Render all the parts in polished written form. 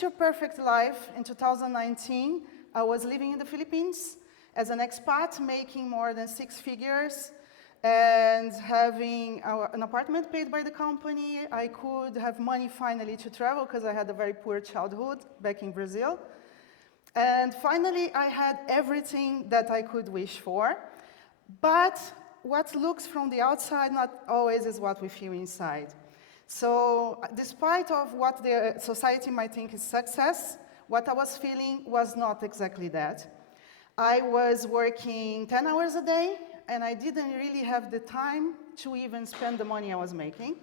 picture-perfect life in 2019. I was living in the Philippines as an expat, making more than 6 figures, and having an apartment paid by the company. I could have money finally to travel because I had a very poor childhood back in Brazil. And finally, I had everything that I could wish for. But what looks from the outside not always is what we feel inside. So despite of what the society might think is success, what I was feeling was not exactly that. I was working 10 hours a day, and I didn't really have the time to even spend the money I was making.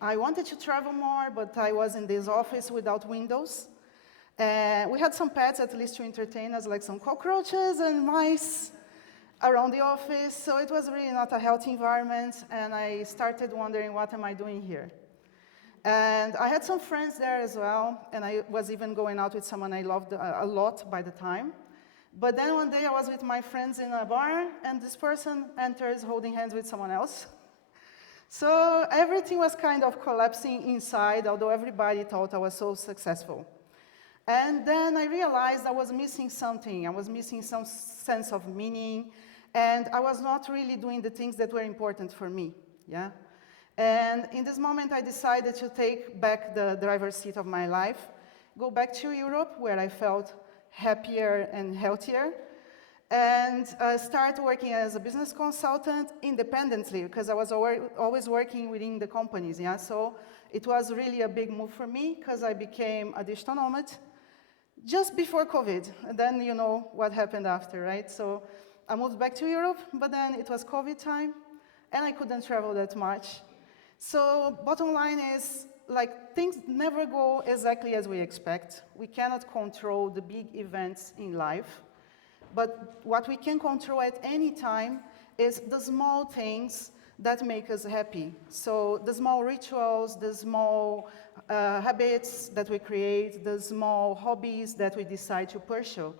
I wanted to travel more, but I was in this office without windows. We had some pets, at least to entertain us, like some cockroaches and mice around the office, so it was really not a healthy environment, and I started wondering, what am I doing here? And I had some friends there as well, and I was even going out with someone I loved a lot by the time. But then one day I was with my friends in a bar, and this person enters holding hands with someone else. So everything was kind of collapsing inside, although everybody thought I was so successful. And then I realized I was missing something. I was missing some sense of meaning, and I was not really doing the things that were important for me, yeah? And in this moment, I decided to take back the driver's seat of my life, go back to Europe, where I felt happier and healthier, and start working as a business consultant independently, because I was always working within the companies, yeah? So it was really a big move for me, because I became a digital nomad just before COVID, and then you know what happened after, right? So I moved back to Europe, but then it was COVID time, and I couldn't travel that much. So bottom line is, like, things never go exactly as we expect. We cannot control the big events in life, but what we can control at any time is the small things that make us happy. So the small rituals, the small habits that we create, the small hobbies that we decide to pursue.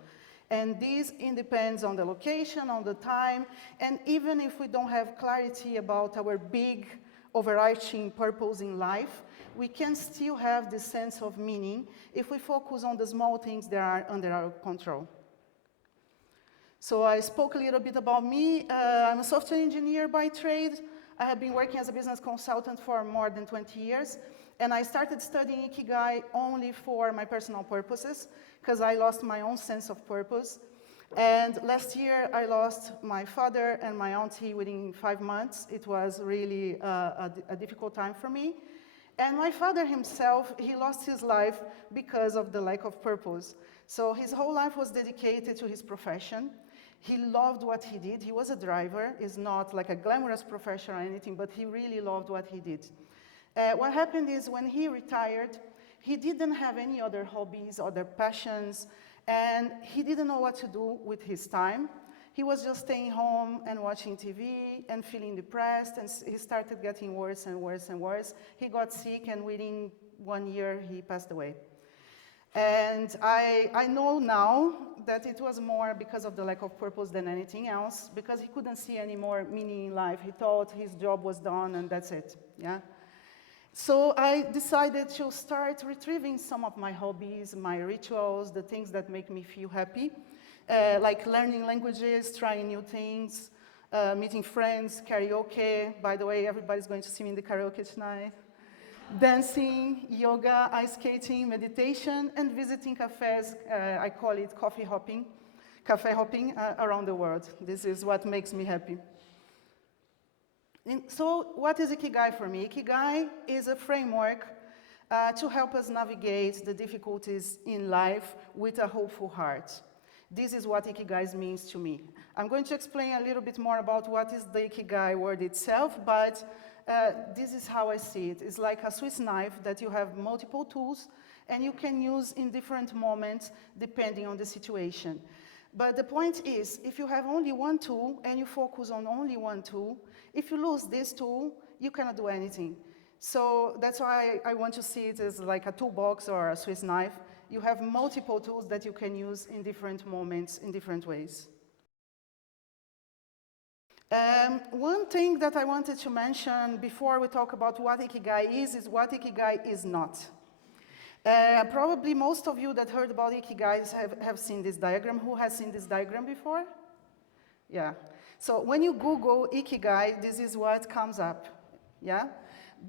And this depends on the location, on the time, and even if we don't have clarity about our big overarching purpose in life, we can still have this sense of meaning if we focus on the small things that are under our control. So I spoke a little bit about me. I'm a software engineer by trade. I have been working as a business consultant for more than 20 years, and I started studying Ikigai only for my personal purposes, because I lost my own sense of purpose. And last year, I lost my father and my auntie within 5 months. It was really a difficult time for me. And my father himself, he lost his life because of the lack of purpose. So his whole life was dedicated to his profession. He loved what he did. He was a driver. It's not like a glamorous profession or anything, but he really loved what he did. What happened is when he retired, he didn't have any other hobbies, other passions, and he didn't know what to do with his time. He was just staying home and watching TV and feeling depressed, and he started getting worse and worse and worse. He got sick, and within 1 year, he passed away. And I know now that it was more because of the lack of purpose than anything else, because he couldn't see any more meaning in life. He thought his job was done, and that's it, yeah? So I decided to start retrieving some of my hobbies, my rituals, the things that make me feel happy, like learning languages, trying new things, meeting friends, karaoke. By the way, everybody's going to see me in the karaoke tonight. Dancing, yoga, ice skating, meditation, and visiting cafes. I call it cafe hopping around the world. This is what makes me happy. So what is Ikigai for me? Ikigai is a framework to help us navigate the difficulties in life with a hopeful heart. This is what Ikigai means to me. I'm going to explain a little bit more about what is the Ikigai word itself, but this is how I see it. It's like a Swiss knife that you have multiple tools, and you can use in different moments depending on the situation. But the point is, if you have only one tool and you focus on only one tool, if you lose this tool, you cannot do anything. So that's why I want to see it as like a toolbox or a Swiss knife. You have multiple tools that you can use in different moments, in different ways. One thing that I wanted to mention before we talk about what Ikigai is what Ikigai is not. Probably most of you that heard about Ikigai have seen this diagram. Who has seen this diagram before? Yeah. So when you Google Ikigai, this is what comes up. Yeah?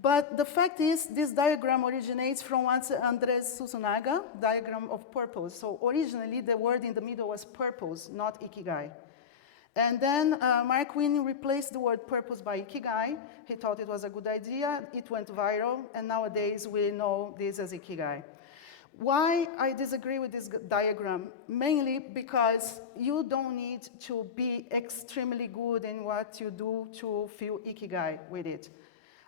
But the fact is, this diagram originates from Andres Susunaga, diagram of purpose. So originally, the word in the middle was purpose, not Ikigai. And then Mark Winning replaced the word purpose by Ikigai. He thought it was a good idea. It went viral, and nowadays we know this as Ikigai. Why I disagree with this diagram? Mainly because you don't need to be extremely good in what you do to feel Ikigai with it.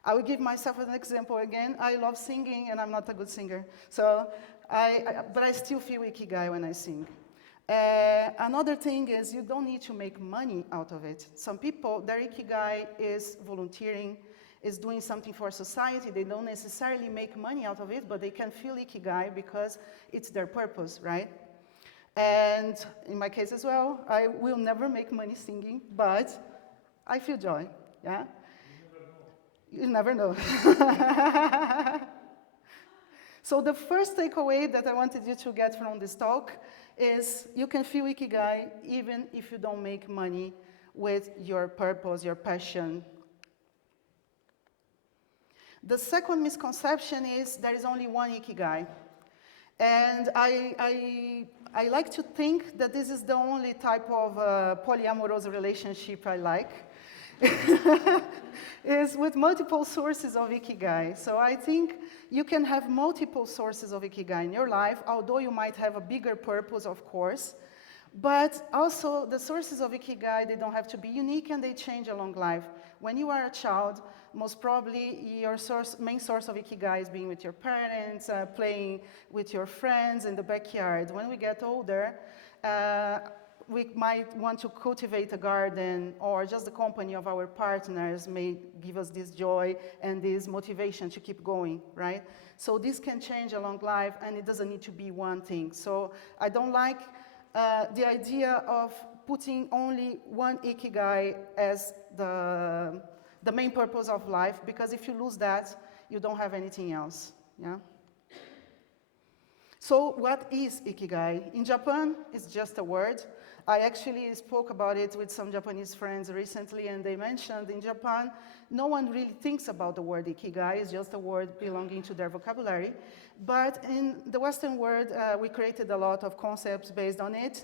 I will give myself an example again. I love singing, and I'm not a good singer. But I still feel Ikigai when I sing. Another thing is you don't need to make money out of it. Some people, their Ikigai is volunteering, is doing something for society. They don't necessarily make money out of it, but they can feel Ikigai because it's their purpose, right? And in my case as well, I will never make money singing, but I feel joy, yeah? You never know. So the first takeaway that I wanted you to get from this talk is you can feel Ikigai even if you don't make money with your purpose, your passion. The second misconception is there is only one Ikigai. And I like to think that this is the only type of polyamorous relationship I like. Is with multiple sources of Ikigai. So I think you can have multiple sources of Ikigai in your life, although you might have a bigger purpose, of course. But also, the sources of Ikigai, they don't have to be unique, and they change along life. When you are a child, most probably your main source of Ikigai is being with your parents, playing with your friends in the backyard. When we get older, we might want to cultivate a garden, or just the company of our partners may give us this joy and this motivation to keep going, right? So this can change along life, and it doesn't need to be one thing. So I don't like the idea of putting only one Ikigai as the main purpose of life, because if you lose that, you don't have anything else, yeah? So what is Ikigai? In Japan, it's just a word. I actually spoke about it with some Japanese friends recently, and they mentioned in Japan, no one really thinks about the word Ikigai. It's just a word belonging to their vocabulary. But in the Western world, we created a lot of concepts based on it,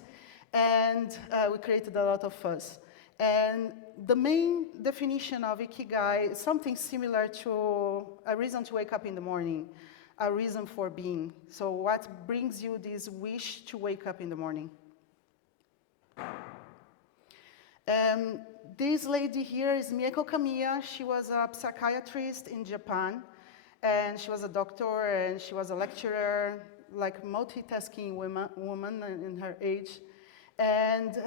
and we created a lot of fuss. And the main definition of Ikigai is something similar to a reason to wake up in the morning, a reason for being. So what brings you this wish to wake up in the morning? This lady here is Mieko Kamiya. She was a psychiatrist in Japan, and she was a doctor, and she was a lecturer, like multitasking woman in her age. And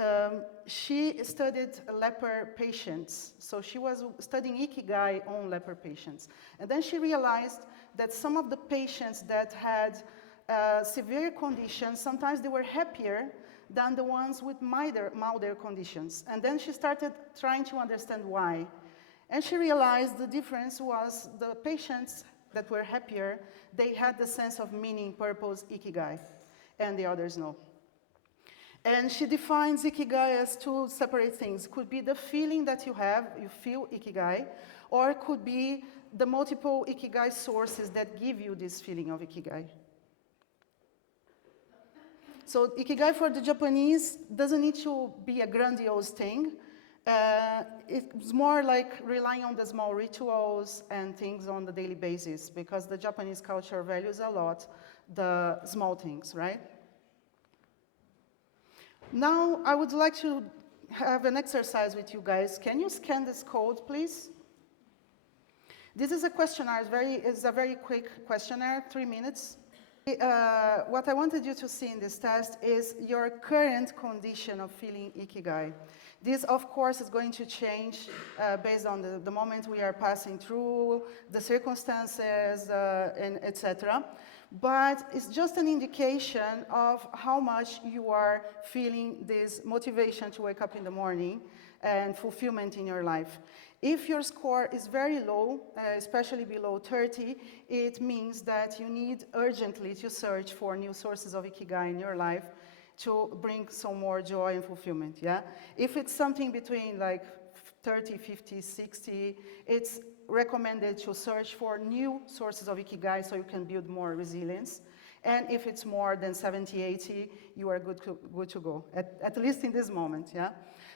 she studied leper patients. So she was studying Ikigai on leper patients. And then she realized that some of the patients that had severe conditions, sometimes they were happier than the ones with milder conditions. And then she started trying to understand why. And she realized the difference was the patients that were happier, they had the sense of meaning, purpose, Ikigai, and the others no. And she defines Ikigai as two separate things. It could be the feeling that you have, you feel Ikigai, or it could be the multiple Ikigai sources that give you this feeling of Ikigai. So Ikigai for the Japanese doesn't need to be a grandiose thing. It's more like relying on the small rituals and things on the daily basis, because the Japanese culture values a lot the small things, right? Now, I would like to have an exercise with you guys. Can you scan this code, please? This is a questionnaire. It's a very quick questionnaire, 3 minutes. What I wanted you to see in this test is your current condition of feeling Ikigai. This, of course, is going to change based on the moment we are passing through, the circumstances, and etc. But it's just an indication of how much you are feeling this motivation to wake up in the morning and fulfillment in your life. If your score is very low, especially below 30, it means that you need urgently to search for new sources of Ikigai in your life to bring some more joy and fulfillment, yeah? If it's something between like 30, 50, 60, it's recommended to search for new sources of Ikigai so you can build more resilience. And if it's more than 70, 80, you are good to go, at least in this moment, yeah?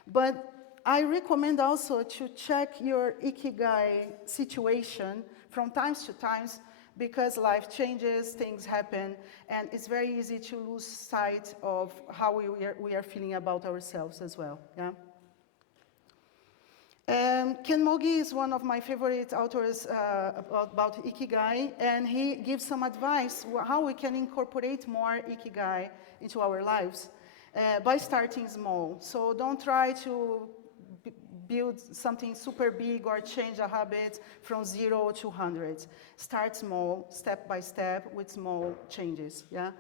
But I recommend also to check your Ikigai situation from times to times because life changes, things happen, and it's very easy to lose sight of how we are feeling about ourselves as well, yeah? Ken Mogi is one of my favorite authors about Ikigai, and he gives some advice how we can incorporate more Ikigai into our lives by starting small. So don't try to build something super big or change a habit from 0 to 100. Start small, step by step, with small changes, yeah?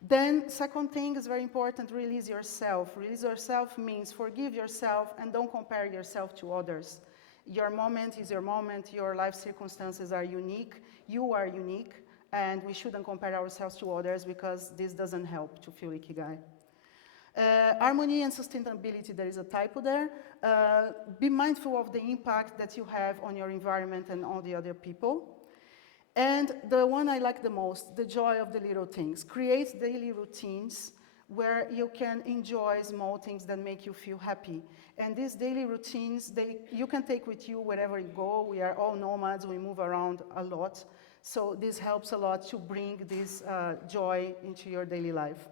Then, second thing is very important, release yourself. Release yourself means forgive yourself and don't compare yourself to others. Your moment is your moment, your life circumstances are unique, you are unique, and we shouldn't compare ourselves to others because this doesn't help to feel Ikigai. Harmony and sustainability, there is a typo there. Be mindful of the impact that you have on your environment and all the other people. And the one I like the most, the joy of the little things. Create daily routines where you can enjoy small things that make you feel happy. And these daily routines, you can take with you wherever you go. We are all nomads, we move around a lot. So this helps a lot to bring this joy into your daily life.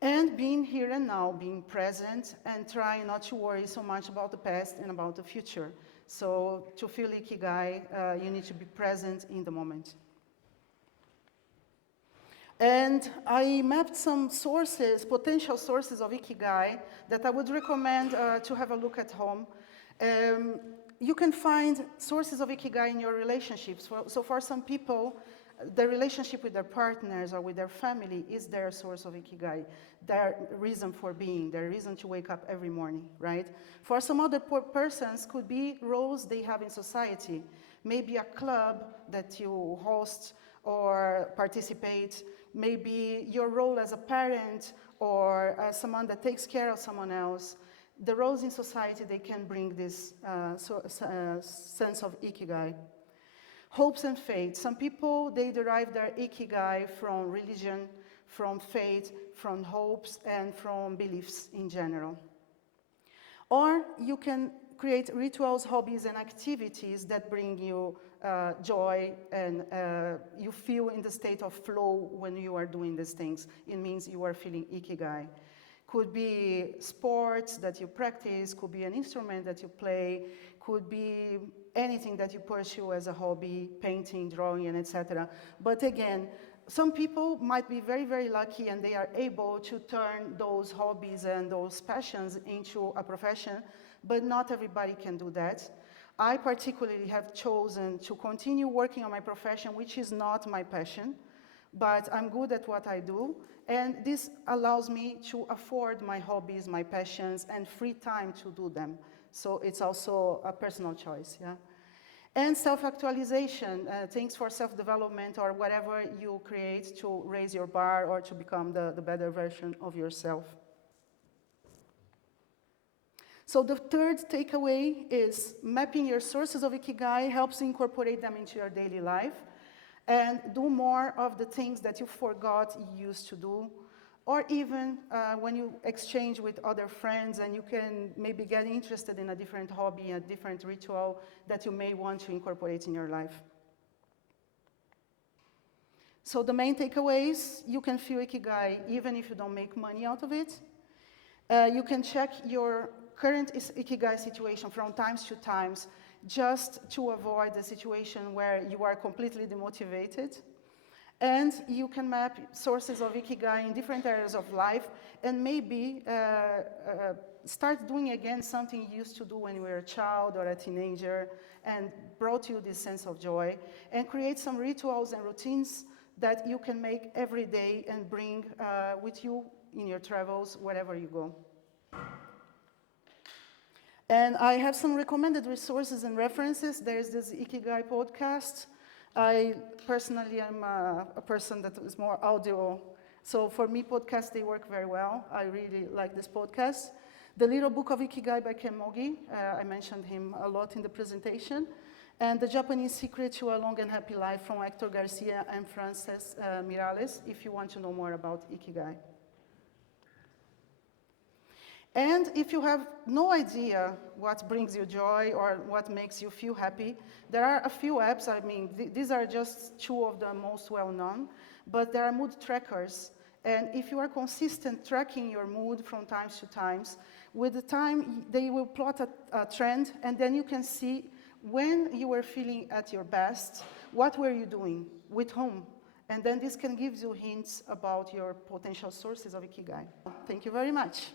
And being here and now, being present, and trying not to worry so much about the past and about the future. So to feel Ikigai, you need to be present in the moment. And I mapped some sources, potential sources of Ikigai that I would recommend to have a look at home. You can find sources of Ikigai in your relationships. So for some people, the relationship with their partners or with their family is their source of Ikigai, their reason for being, their reason to wake up every morning, right? For some other persons, could be roles they have in society, maybe a club that you host or participate, maybe your role as a parent or as someone that takes care of someone else. The roles in society, they can bring this sense of Ikigai. Hopes and faith. Some people, they derive their Ikigai from religion, from faith, from hopes, and from beliefs in general. Or you can create rituals, hobbies, and activities that bring you joy and you feel in the state of flow when you are doing these things. It means you are feeling Ikigai. Could be sports that you practice, could be an instrument that you play, could be anything that you pursue as a hobby, painting, drawing, and etc. But again, some people might be very, very lucky and they are able to turn those hobbies and those passions into a profession, but not everybody can do that. I particularly have chosen to continue working on my profession, which is not my passion, but I'm good at what I do, and this allows me to afford my hobbies, my passions, and free time to do them. So it's also a personal choice, yeah? And self-actualization, things for self-development or whatever you create to raise your bar or to become the better version of yourself. So the third takeaway is mapping your sources of Ikigai helps incorporate them into your daily life and do more of the things that you forgot you used to do, or even when you exchange with other friends and you can maybe get interested in a different hobby, a different ritual that you may want to incorporate in your life. So the main takeaways, you can feel Ikigai even if you don't make money out of it. You can check your current Ikigai situation from times to times just to avoid the situation where you are completely demotivated. And you can map sources of Ikigai in different areas of life and maybe start doing again something you used to do when you were a child or a teenager and brought you this sense of joy, and create some rituals and routines that you can make every day and bring with you in your travels, wherever you go. And I have some recommended resources and references. There's this Ikigai podcast. I personally am a person that is more audio. So for me, podcasts, they work very well. I really like this podcast. The Little Book of Ikigai by Ken Mogi. I mentioned him a lot in the presentation. And The Japanese Secret to a Long and Happy Life from Hector Garcia and Frances Miralles, if you want to know more about Ikigai. And if you have no idea what brings you joy or what makes you feel happy, there are a few apps. I mean, these are just two of the most well-known, but there are mood trackers. And if you are consistent tracking your mood from time to time, with the time, they will plot a trend, and then you can see when you were feeling at your best, what were you doing, with whom? And then this can give you hints about your potential sources of Ikigai. Thank you very much.